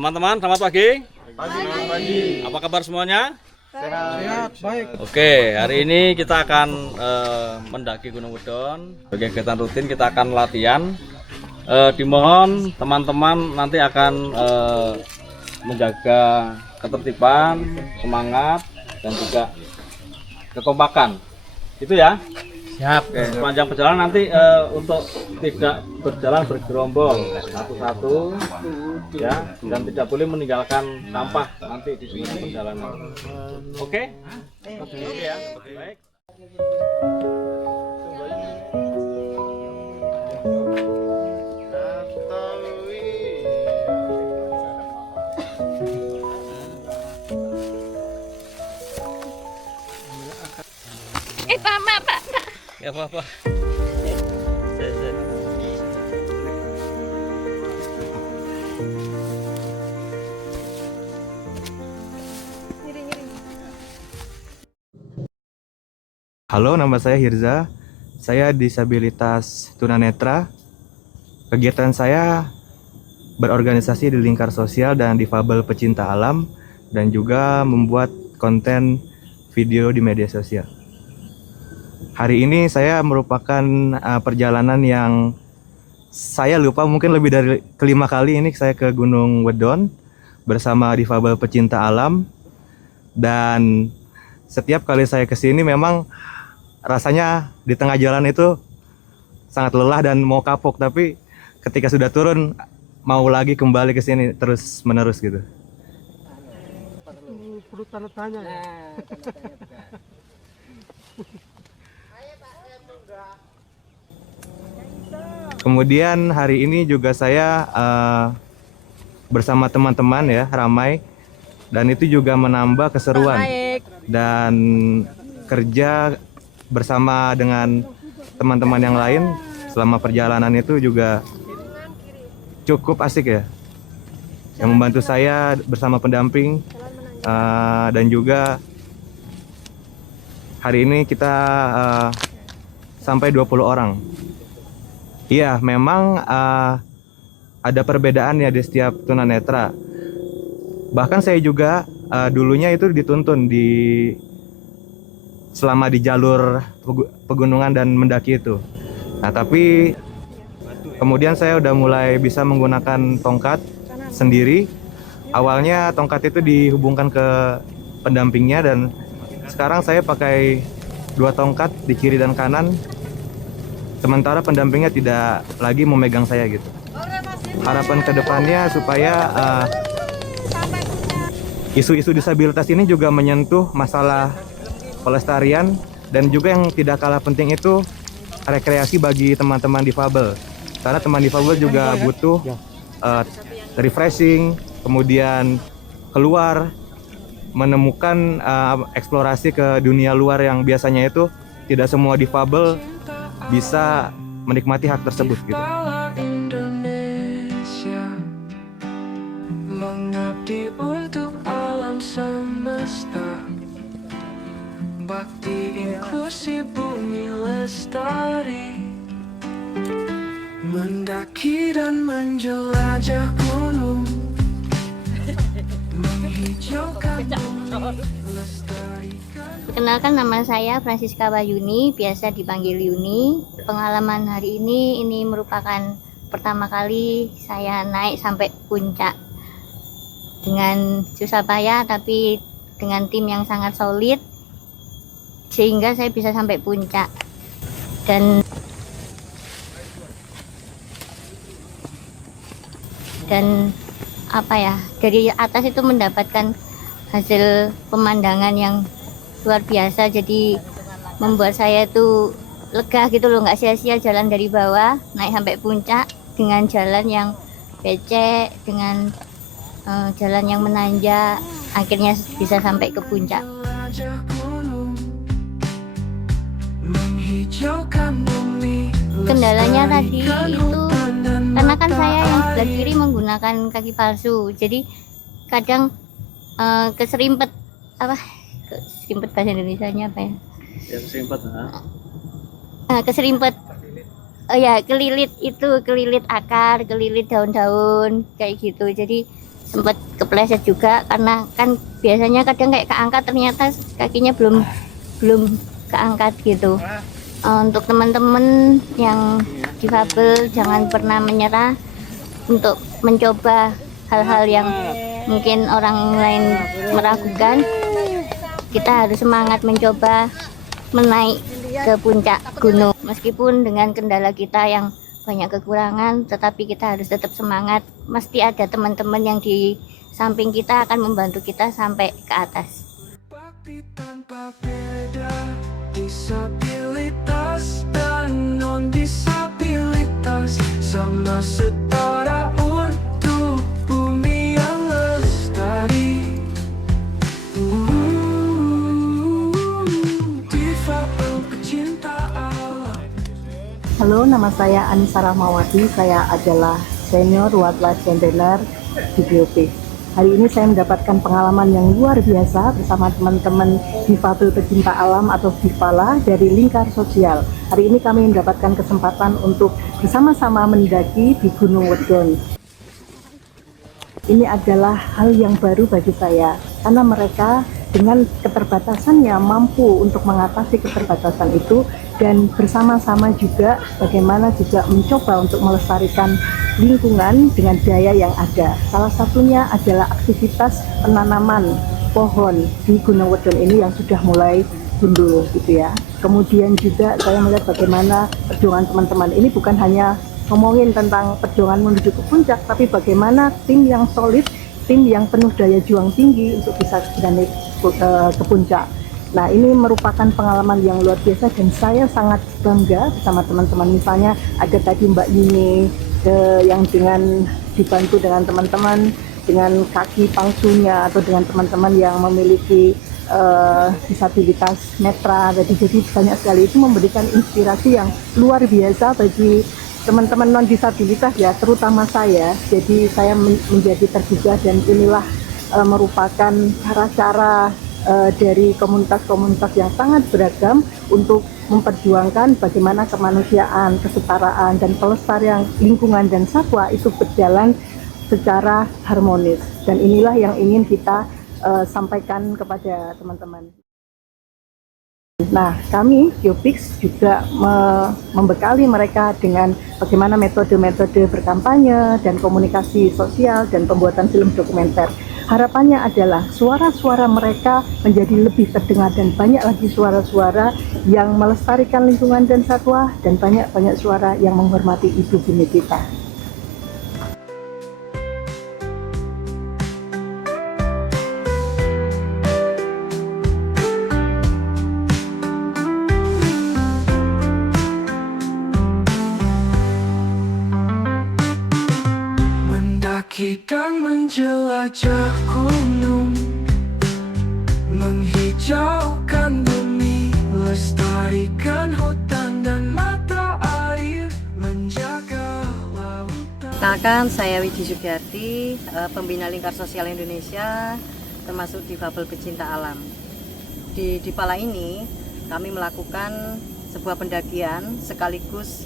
Teman-teman, selamat pagi. Pagi. Apa kabar semuanya? Sehat, baik. Oke, hari ini kita akan mendaki Gunung Wedon. Sebagai kegiatan rutin kita akan latihan. Dimohon teman-teman nanti akan menjaga ketertiban, semangat, dan juga kekompakan. Itu ya. Siap. Oke, sepanjang perjalanan nanti untuk tidak berjalan bergerombol satu-satu ya, dan tidak boleh meninggalkan sampah nanti di sepanjang perjalanan. Oke? Oke ya. Baik. Pak. Ya apa-apa. Halo, nama saya Hirza. Saya disabilitas tunanetra. Kegiatan saya berorganisasi di lingkar sosial dan difabel pecinta alam, dan juga membuat konten video di media sosial. Hari ini saya merupakan perjalanan yang saya lupa, mungkin lebih dari kelima kali ini saya ke Gunung Wedon bersama difabel pecinta alam. Dan setiap kali saya ke sini memang rasanya di tengah jalan itu sangat lelah dan mau kapok, tapi ketika sudah turun mau lagi kembali ke sini terus menerus gitu. Perlu tanda tanya ya. Kemudian hari ini juga saya bersama teman-teman ya, ramai, dan itu juga menambah keseruan dan kerja bersama dengan teman-teman yang lain selama perjalanan itu juga cukup asik ya. Yang membantu saya bersama pendamping, dan juga hari ini kita sampai 20 orang. Iya, memang ada perbedaan ya di setiap tunanetra. Bahkan saya juga dulunya itu dituntun selama di jalur pegunungan dan mendaki itu. Nah, tapi kemudian saya udah mulai bisa menggunakan tongkat sendiri. Awalnya tongkat itu dihubungkan ke pendampingnya, dan sekarang saya pakai 2 tongkat di kiri dan kanan. Sementara pendampingnya tidak lagi memegang saya gitu. Harapan kedepannya supaya isu-isu disabilitas ini juga menyentuh masalah pelestarian, dan juga yang tidak kalah penting itu rekreasi bagi teman-teman difabel. Karena teman difabel juga butuh refreshing, kemudian keluar, menemukan eksplorasi ke dunia luar yang biasanya itu tidak semua difabel bisa menikmati hak tersebut gitu. Indonesia mengabdi untuk alam semesta, bakti inklusi bumi lestari, mendaki dan menjelajah gunung, menghijaukan bumi lestari. Perkenalkan, nama saya Francisca Bayuni, biasa dipanggil Yuni. Pengalaman hari ini merupakan pertama kali saya naik sampai puncak dengan susah payah, tapi dengan tim yang sangat solid sehingga saya bisa sampai puncak. Dan apa ya, dari atas itu mendapatkan hasil pemandangan yang luar biasa, jadi membuat saya tuh lega gitu loh, nggak sia-sia jalan dari bawah naik sampai puncak dengan jalan yang becek, dengan jalan yang menanjak, akhirnya bisa sampai ke puncak. Jelajah gunung, menghijaukan bumi, Kendalanya tadi lestarikan itu hutan dan karena kan saya yang mata sebelah air. kiri menggunakan kaki palsu, jadi kadang keserimpet keserimpet bahasa Indonesianya apa ya? Yang simpel, Keserimpet, oh ya, kelilit akar, kelilit daun-daun kayak gitu, jadi sempat kepleset juga karena kan biasanya kadang kayak keangkat, ternyata kakinya belum keangkat gitu. Untuk teman-teman yang difabel, jangan pernah menyerah untuk mencoba hal-hal yang mungkin orang lain meragukan. Kita harus semangat mencoba menaik ke puncak gunung, meskipun dengan kendala kita yang banyak kekurangan, tetapi kita harus tetap semangat. Mesti ada teman-teman yang di samping kita akan membantu kita sampai ke atas. Bakti tanpa beda, disabilitas dan non-disabilitas sama setara untuk bumi yang lestari. Difabel pecinta alam. Halo, nama saya Anissa Rahmawati. Saya adalah senior wildlife campaigner di BOP. Hari ini saya mendapatkan pengalaman yang luar biasa bersama teman-teman difabel pecinta alam atau Difala dari Lingkar Sosial. Hari ini kami mendapatkan kesempatan untuk bersama-sama mendaki di Gunung Wedon. Ini adalah hal yang baru bagi saya, karena mereka dengan keterbatasannya mampu untuk mengatasi keterbatasan itu, dan bersama-sama juga bagaimana juga mencoba untuk melestarikan lingkungan dengan daya yang ada. Salah satunya adalah aktivitas penanaman pohon di Gunung Wedon ini yang sudah mulai gundul gitu ya. Kemudian juga saya melihat bagaimana perjuangan teman-teman ini bukan hanya ngomongin tentang perjuangan menuju ke puncak, tapi bagaimana tim yang solid, tim yang penuh daya juang tinggi untuk bisa segera naik ke puncak. Nah, ini merupakan pengalaman yang luar biasa dan saya sangat bangga bersama teman-teman. Misalnya ada tadi Mbak Yuni yang dengan dibantu dengan teman-teman dengan kaki palsunya atau dengan teman-teman yang memiliki disabilitas netra. Jadi banyak sekali, itu memberikan inspirasi yang luar biasa bagi teman-teman non disabilitas ya, terutama saya. Jadi saya menjadi tergugah, dan inilah merupakan cara-cara dari komunitas-komunitas yang sangat beragam untuk memperjuangkan bagaimana kemanusiaan, kesetaraan, dan pelestarian lingkungan dan satwa itu berjalan secara harmonis. Dan inilah yang ingin kita sampaikan kepada teman-teman. Nah, kami Geopix juga membekali mereka dengan bagaimana metode-metode berkampanye dan komunikasi sosial dan pembuatan film dokumenter. Harapannya adalah suara-suara mereka menjadi lebih terdengar, dan banyak lagi suara-suara yang melestarikan lingkungan dan satwa, dan banyak-banyak suara yang menghormati ibu bumi kita. Mendaki dan menjelajah gunung, menghijaukan bumi, lestarikan hutan dan mata air, menjaga lautan. Kenalkan, saya Widi Sugiarti, pembina Lingkar Sosial Indonesia, termasuk difabel pecinta alam. Di Difala ini kami melakukan sebuah pendakian sekaligus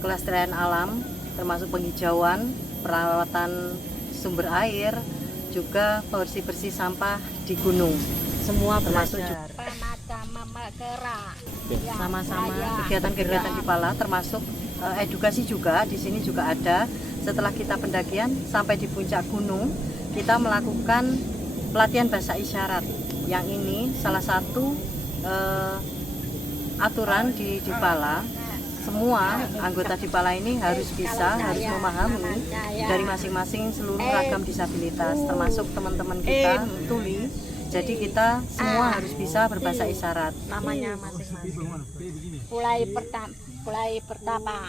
kelestarian alam, termasuk penghijauan, perawatan sumber air, juga bersih-bersih sampah di gunung. Semua termasuk juga sama-sama kegiatan-kegiatan Difala, termasuk edukasi juga. Di sini juga ada. Setelah kita pendakian sampai di puncak gunung, kita melakukan pelatihan bahasa isyarat. Yang ini salah satu aturan di Difala. Semua anggota Difala ini harus memahami dari masing-masing seluruh ragam disabilitas, termasuk teman-teman kita tuli Jadi kita semua harus bisa berbahasa isyarat. Namanya masing-masing. Mulai pertama.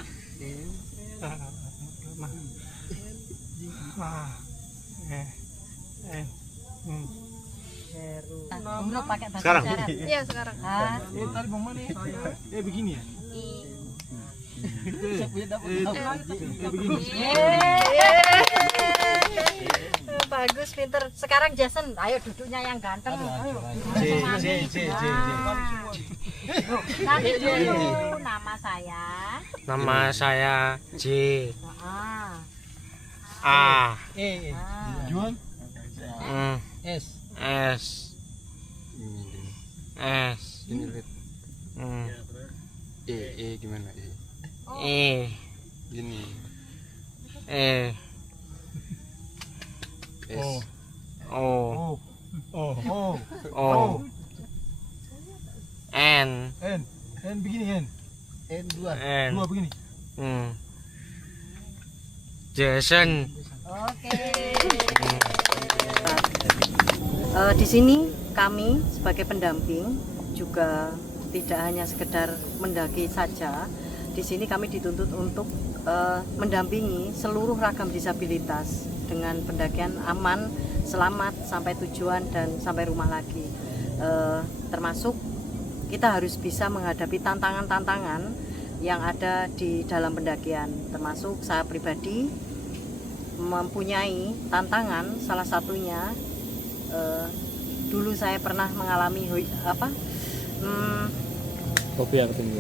Sekarang. Iya sekarang. Begini ya. Bagus, pinter. Sekarang Jason, ayo duduknya yang ganteng. Ayo. Nanti dulu nama saya. Nama saya J. Ah. A. Juan. S. S. S. Ini lihat. E gimana E? E. Gini. E. S. O. O. N. N begini N. N dua. N. Dua begini. Jason. Oke. Di sini kami sebagai pendamping juga tidak hanya sekedar mendaki saja. Di sini kami dituntut untuk mendampingi seluruh ragam disabilitas dengan pendakian aman, selamat sampai tujuan dan sampai rumah lagi. Termasuk kita harus bisa menghadapi tantangan-tantangan yang ada di dalam pendakian. Termasuk saya pribadi mempunyai tantangan, salah satunya dulu saya pernah mengalami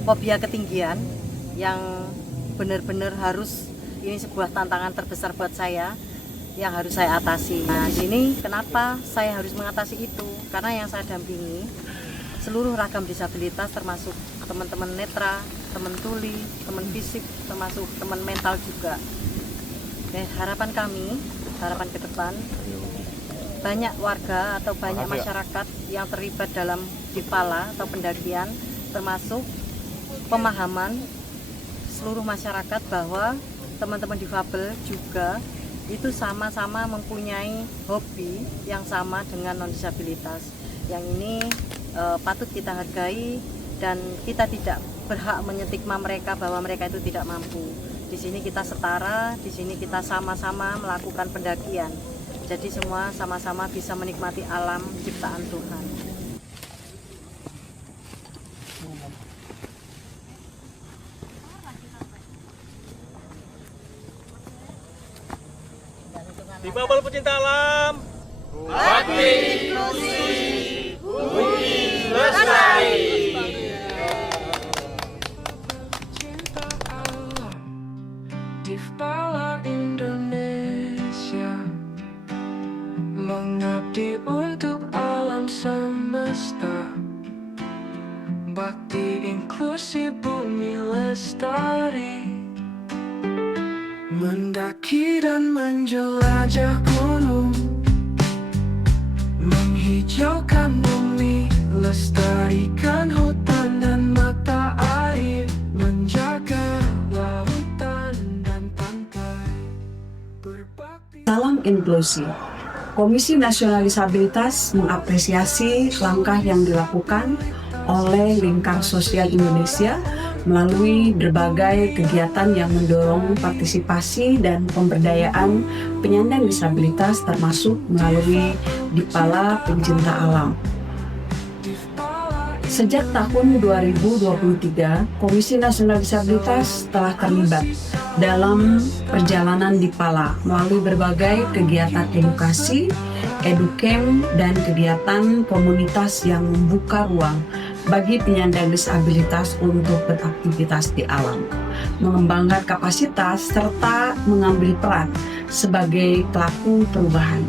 fobia ketinggian yang benar-benar harus, ini sebuah tantangan terbesar buat saya yang harus saya atasi. Nah, sini kenapa saya harus mengatasi itu? Karena yang saya dampingi seluruh ragam disabilitas, termasuk teman-teman netra, teman tuli, teman fisik, termasuk teman mental juga. Harapan kami, harapan ke depan, banyak warga atau banyak masyarakat yang terlibat dalam dipala atau pendakian, termasuk pemahaman seluruh masyarakat bahwa teman-teman difabel juga itu sama-sama mempunyai hobi yang sama dengan non-disabilitas. Yang ini patut kita hargai dan kita tidak berhak menyetigma mereka bahwa mereka itu tidak mampu. Di sini kita setara, di sini kita sama-sama melakukan pendakian. Jadi semua sama-sama bisa menikmati alam ciptaan Tuhan. Di Fabel Pecinta Alam. Bakti inklusi, bumi lestari. Cinta alam di Fabel Indonesia, mengabdi untuk alam semesta. Bakti inklusi, bumi lestari. Mendaki dan menjelajah gunung, menghijaukan bumi, lestarikan hutan dan mata air, menjaga lautan dan pantai, berbakti. Salam inklusi. Komisi Nasional Disabilitas mengapresiasi langkah yang dilakukan oleh Lingkar Sosial Indonesia melalui berbagai kegiatan yang mendorong partisipasi dan pemberdayaan penyandang disabilitas, termasuk melalui Dipala Pencinta Alam. Sejak tahun 2023, Komisi Nasional Disabilitas telah terlibat dalam perjalanan Dipala melalui berbagai kegiatan edukasi, educamp, dan kegiatan komunitas yang membuka ruang bagi penyandang disabilitas untuk beraktivitas di alam, mengembangkan kapasitas, serta mengambil peran sebagai pelaku perubahan.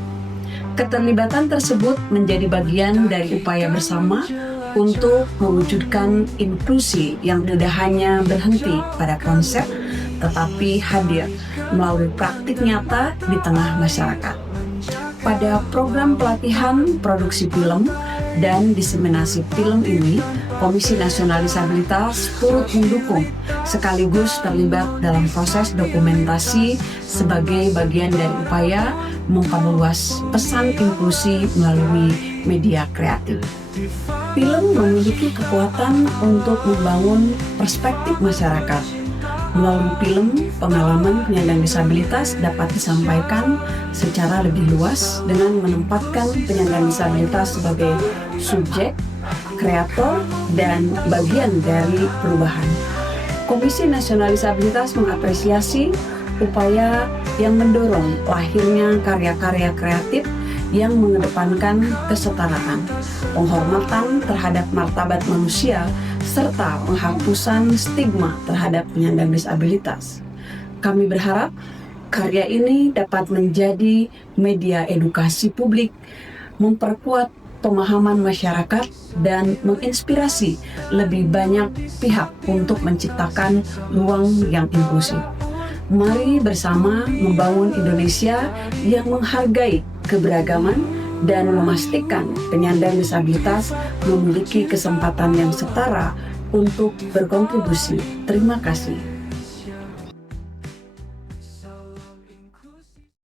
Keterlibatan tersebut menjadi bagian dari upaya bersama untuk mewujudkan inklusi yang tidak hanya berhenti pada konsep, tetapi hadir melalui praktik nyata di tengah masyarakat. Pada program pelatihan produksi film dan diseminasi film ini, Komisi Nasional Disabilitas turut mendukung sekaligus terlibat dalam proses dokumentasi sebagai bagian dari upaya memperluas pesan inklusi melalui media kreatif. Film memiliki kekuatan untuk membangun perspektif masyarakat. Melalui film, pengalaman penyandang disabilitas dapat disampaikan secara lebih luas dengan menempatkan penyandang disabilitas sebagai subjek, kreator, dan bagian dari perubahan. Komisi Nasional Disabilitas mengapresiasi upaya yang mendorong lahirnya karya-karya kreatif yang mengedepankan kesetaraan, penghormatan terhadap martabat manusia, serta penghapusan stigma terhadap penyandang disabilitas. Kami berharap karya ini dapat menjadi media edukasi publik, memperkuat pemahaman masyarakat, dan menginspirasi lebih banyak pihak untuk menciptakan ruang yang inklusif. Mari bersama membangun Indonesia yang menghargai keberagaman dan memastikan penyandang disabilitas memiliki kesempatan yang setara untuk berkontribusi. Terima kasih.